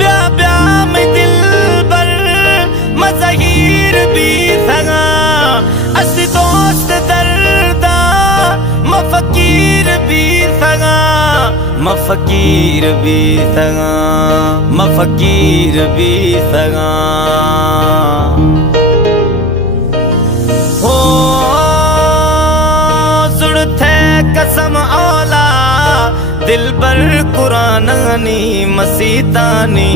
ब्या ब्या में दिल बर मज़हीर भी सगा अस दोस्त दर्दा मफकीर भी सगा मफकीर भी सगा मफकीर भी सगा हो सुरथे कसम औला दिल बर कुरानी मसीतानी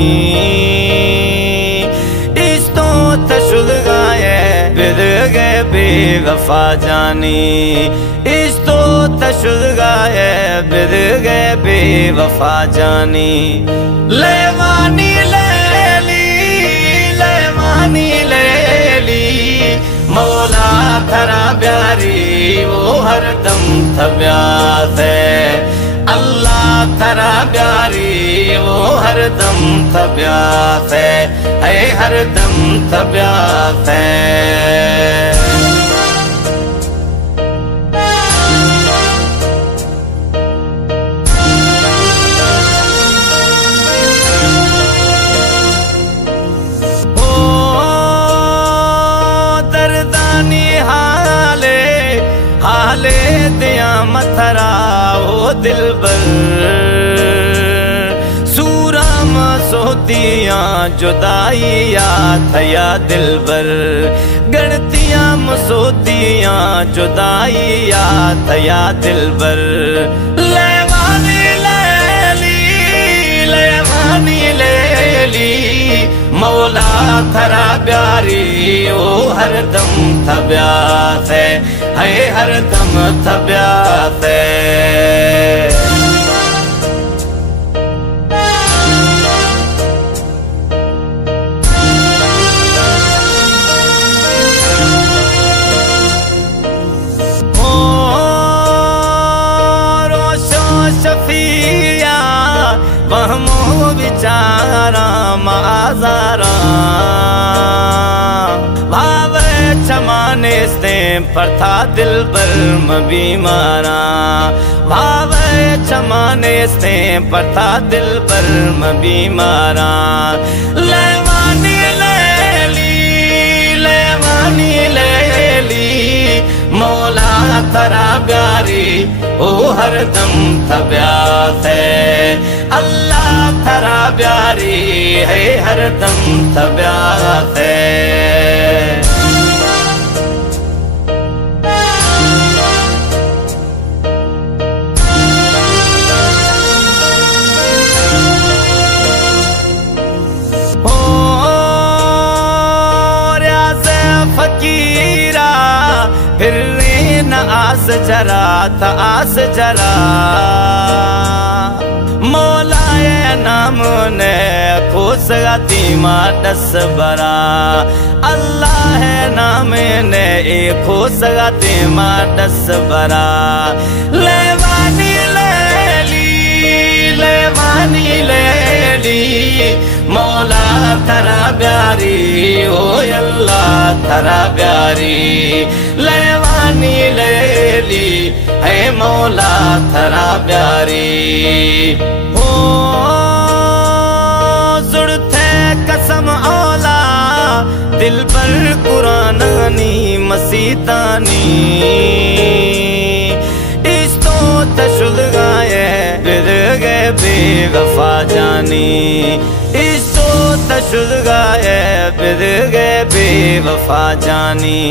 इस्तो तशुल गाए बिद गए बेवफा जानी इस्तो तशुल गाए बिद गए बेवफा जानी लेवानी लेली लेवानी लेली मौला थरा प्यारी वो हरदम थब्यास है अल्लाह थरा प्यारी वो हरदम थब्यास है हरदम थब्यास है। हाले दिया मथरा ओ दिल बर सूरा मसोतियाँ जुदाइया थया दिल बर गणतियाँ मसोतियाँ जुदाइया थया दिल बर लेवानी लेली लेवानी लेली मौला थरा प्यारी ओ हरदम थब्यास है हरदम थब्यास है। ओ रोशो शफिया वहमो विचारा माजारा भावे चमाने से पर था दिल पर बीमारा भावे चमाने से पर था दिल पर बीमारा लेवानी लेली लेवानी लेली मौला थरा प्यारी ओ हरदम थब्यास है अल्लाह थरा प्यारी है हरदम थब्यास है। फकीरा फिर न आस जरा था आस जरा मौलाए नाम ने खुश गतीमा दस बरा अल्लाह है नाम ने खुश गतीमा दस बरा लेवानी लेली लेवानी लेली मौला थरा प्यारी ओ अल्लाह थरा प्यारी लेवानी लेली है मौला थरा प्यारी ओ जुड़ते कसम औला दिल पर कुरानी मसीतानी इस्तो तशुल गाए बिद गए बेवफा जानी इस्तो तशुल गाए बिद गए बेवफा जानी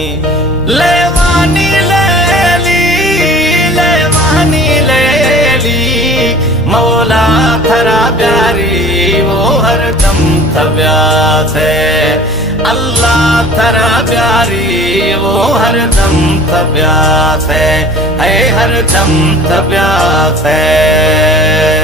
लेवानी लेली लेवानी लेली मौला थरा प्यारी वो हरदम थब्यास है अल्लाह थरा प्यारी वो हरदम थब्यास है हरदम थब्यास है।